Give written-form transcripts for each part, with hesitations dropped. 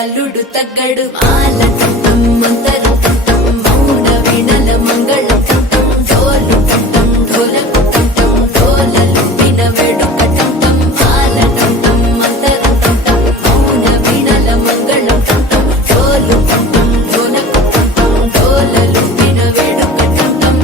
అల్లుడు తగ్గడు మాల కంఠం మంతరం కంఠం మౌన వీణల మంగళం కంఠం డోలు కంఠం ఢోలకు కంఠం డోలలు విన వేడుక కంఠం మాల కంఠం మంతరం కంఠం మౌన వీణల మంగళం కంఠం డోలు కంఠం ఢోలకు కంఠం డోలలు విన వేడుక కంఠం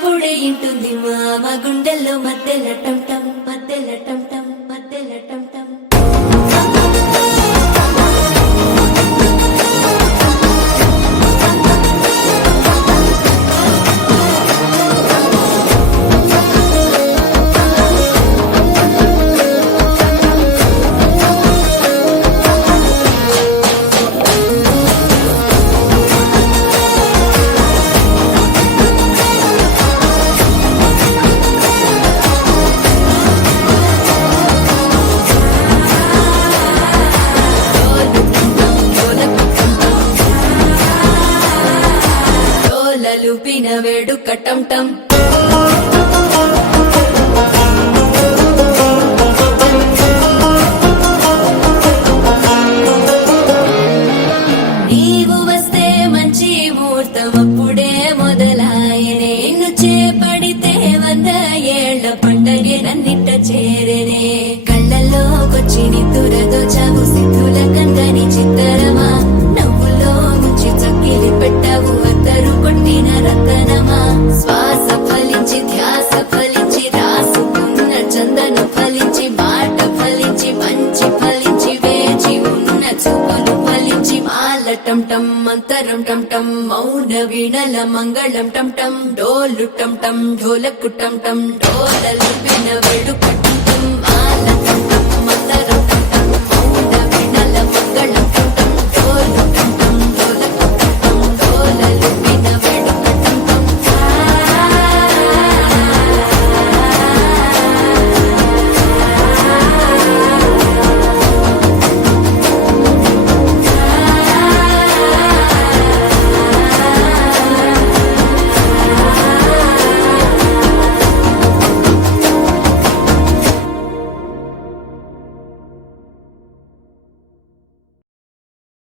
పొడి ఇంటుంది మామ గుండెల్లో మధ్యల టంటం మధ్యల టంటం మధ్యల టంటం లూపిన వేడుక టంటం నీవు వస్తే మంచి ముహూర్తం అప్పుడే మొదలాయనే నిన్ను చేపడితే 100 ఏళ్ల పండగే నన్నిట్ట చేరేనే కళ్ళల్లోకొచ్చి నిద్దురదోచావు సిద్ధుల కందని చిత్తరమా నవ్వులో ముంచి చక్కిలి పెట్టావు అద్దరు కొట్టిన రతనమా శ్వాస ఫలించి ధ్యాస ఫలించి రాసుకున్న చందన ఫలించి మాట ఫలించి మంచి ఫలించి వేచి ఉన్న చూపులు ఫలించి మాల టంటం మంతరం టంటం మౌన వీణల మంగళం టంటం డోలు టంటం ఢోలకు టంటం డోలలు విన వేడుక టంటం